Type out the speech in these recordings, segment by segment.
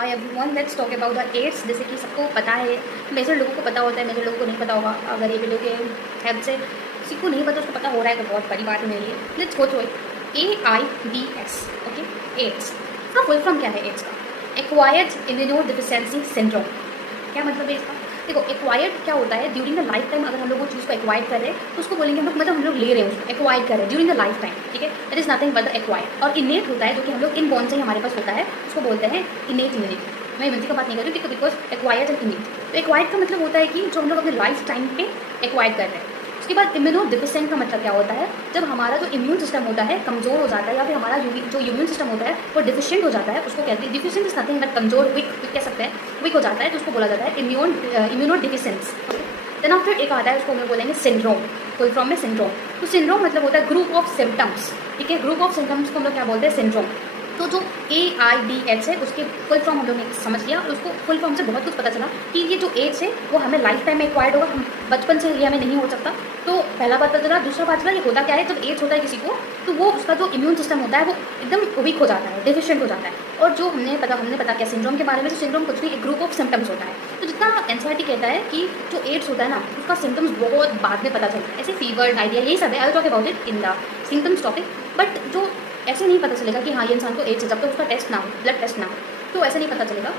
Hi everyone, let's talk about the AIDS. जैसे कि सबको पता है, मेजर लोगों को पता होता है, मेजर लोगों को नहीं पता होगा। अगर ये वीडियो के हेल्प से किसी को नहीं पता, उसको पता हो रहा है तो बहुत बड़ी बात है मेरे लिए। Let's go through it. AIDS, okay. AIDS इसका फुल फॉर्म क्या है? एड्स का एक्वायर्ड इम्यूनोडेफिशिएंसी सिंड्रोम। क्या मतलब है इसका? देखो, एक्वायर्ड क्या होता है? ड्यूरिंग द लाइफ टाइम अगर हम लोग वो चीज़ को एक्वायर्ड कर रहे हैं तो उसको बोलेंगे हम लोग, मतलब हम लोग ले रहे हैं उसको, एक्वायर्ड कर रहे हैं ड्यूरिंग द लाइफ टाइम, ठीक है। That is nothing but the acquired. और इनेट होता है जो कि हम लोग इन बॉर्न से ही हमारे पास होता है, उसको बोलते हैं इनेट इम्यूनिटी। मैं इम्यूनिटी का बात नहीं कर रही हूँ बिकॉज एक्वायर्ड एंड इनेट। तो एक्वायर्ड का मतलब होता है कि जो हम लोग अपने लाइफ टाइम पे एक्वायर्ड कर रहे हैं। उसके बाद इम्यूनो डिफिशिएंट का मतलब क्या होता है? जब हमारा जो इम्यून सिस्टम होता है कमज़ोर हो जाता है, या फिर हमारा जो इम्यून सिस्टम होता है वो डिफिशिएंट हो जाता है, उसको कहते हैं डिफिशिएंट इज नथिंग बट कमज़ोर, वीक कह सकते हैं, वीक हो जाता है, तो उसको बोला जाता है इम्यूनो डिफिशिएंस। देन आफ्टर एक आता है, उसको हम लोग बोलेंगे सिंड्रोम। फुल फॉर्म में सिंड्रोम। तो सिंड्रोम मतलब होता है ग्रुप ऑफ सिम्टम्स, ठीक है। ग्रुप ऑफ सिम्टम्स को हम लोग क्या बोलते हैं? सिंड्रोम। तो जो AIDS है उसके फुल फॉर्म हम लोग ने समझ लिया, और उसको फुल फॉर्म से बहुत कुछ पता चला कि ये जो एड्स है वो हमें लाइफ टाइम में एक्वायर्ड होगा, हम बचपन से ये हमें नहीं हो सकता। तो पहला बात पता चला। दूसरा बात चला, ये होता क्या है? जब एड्स होता है किसी को तो वो उसका जो इम्यून सिस्टम होता है वो एकदम वीक हो जाता है, डेफिशिएंट हो जाता है। और जो हमने पता क्या सिंड्रोम के बारे में? तो सिंड्रोम कुछ नहीं, एक ग्रुप ऑफ सिम्टम्स होता है। तो जितना एनसाइटी कहता है कि जो एड्स होता है ना, उसका सिम्टम्स बहुत बाद में पता चलता है, ऐसे फीवर, डायरिया, यही सब है। I talk about it in the symptoms topic. But जो ऐसे नहीं पता चलेगा कि हाँ ये इंसान को एड्स है जब तक उसका टेस्ट ना हो, ब्लड टेस्ट ना हो। तो ऐसे नहीं पता चलेगा,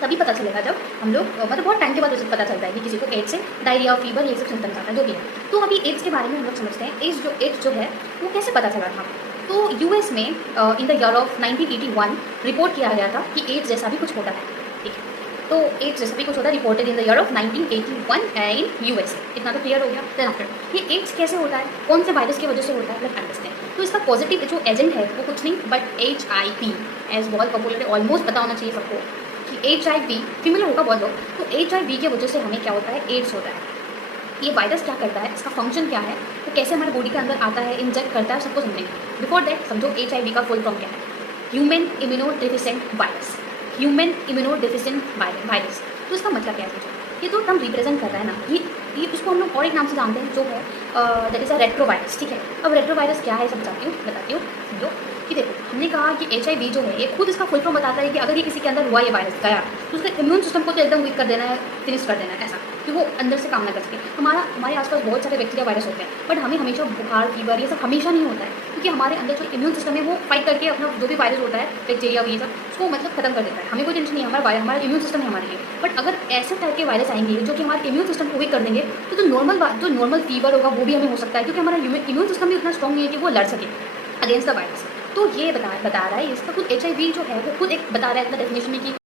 तभी पता चलेगा जब हम लोग मतलब बहुत टाइम के बाद उसे पता चलता है कि किसी को एड्स है, डायरिया, फीवर, ये सब सिम्टम्स आता है जो भी है। तो अभी एड्स के बारे में हम लोग समझते हैं। एड्स जो है वो कैसे पता चला था? तो यूएस में in the year of 1981 report किया गया था कि एड्स जैसा भी कुछ होता है, ठीक है। तो एड्स जैसा भी कुछ होता है reported in the year of 1981 in USA. इतना तो क्लियर हो गया। देन आफ्टर ये एड्स कैसे होता है, कौन से वायरस की वजह से होता है, लेट्स अंडरस्टैंड। तो इसका पॉजिटिव जो एजेंट है वो कुछ नहीं बट HIV, एज बहुत पॉपुलर है, ऑलमोस्ट पता होना चाहिए सबको कि HIV फीमेल होगा बहुत लोग। तो HIV की वजह से हमें क्या होता है? एड्स होता है। ये वायरस क्या करता है, इसका फंक्शन क्या है, वो कैसे हमारे बॉडी के अंदर आता है, इंजेक्ट करता है, सबको समझेंगे। बिफोर दैट समझो HIV का फुल फॉर्म क्या है? Human immunodeficient virus. Human immunodeficient virus. तो इसका मतलब क्या है? ये तो टर्म रिप्रेजेंट कर रहा है ना, ये उसको हम लोग और एक नाम से जानते हैं जो है दैट इज़ अ रेट्रोवायरस, ठीक है। अब रेट्रोवायरस क्या है बताती हूँ समझो। कि देखो, हमने कहा कि HIV जो है ये खुद इसका फुल फॉर्म बताता है कि अगर ये किसी के अंदर हुआ ये वायरस गया तो उसके इम्यून सिस्टम को तो एकदम वीक कर देना है, फिनिश कर देना है, ऐसा कि वो अंदर से काम ना कर सके। हमारे आसपास बहुत सारे बैक्टीरिया वायरस होते हैं, बट हमें हमेशा बुखार, फीवर, ये सब हमेशा नहीं होता है, क्योंकि हमारे अंदर जो इम्यून सिस्टम है वो फाइट करके अपना जो भी वायरस होता है, बैक्टीरिया ये सब, उसको मतलब खत्म कर देता है। हमें कोई टेंशन नहीं है, हमारा इम्यून सिस्टम है हमारे लिए। बट अगर ऐसे टाइप के वायरस आएंगे जो कि हमारे इम्यून सिस्टम को वीक कर देंगे तो जो नॉर्मल फीवर होगा वो भी हमें हो सकता है, क्योंकि हमारा इम्यून सिस्टम भी उतना स्ट्रॉन्ग नहीं है कि वो लड़ सके अगेंस्ट द वायरस। तो ये बता रहा है, इसका खुद HIV जो है वो खुद एक बता रहा है अपना डेफिनेशन में कि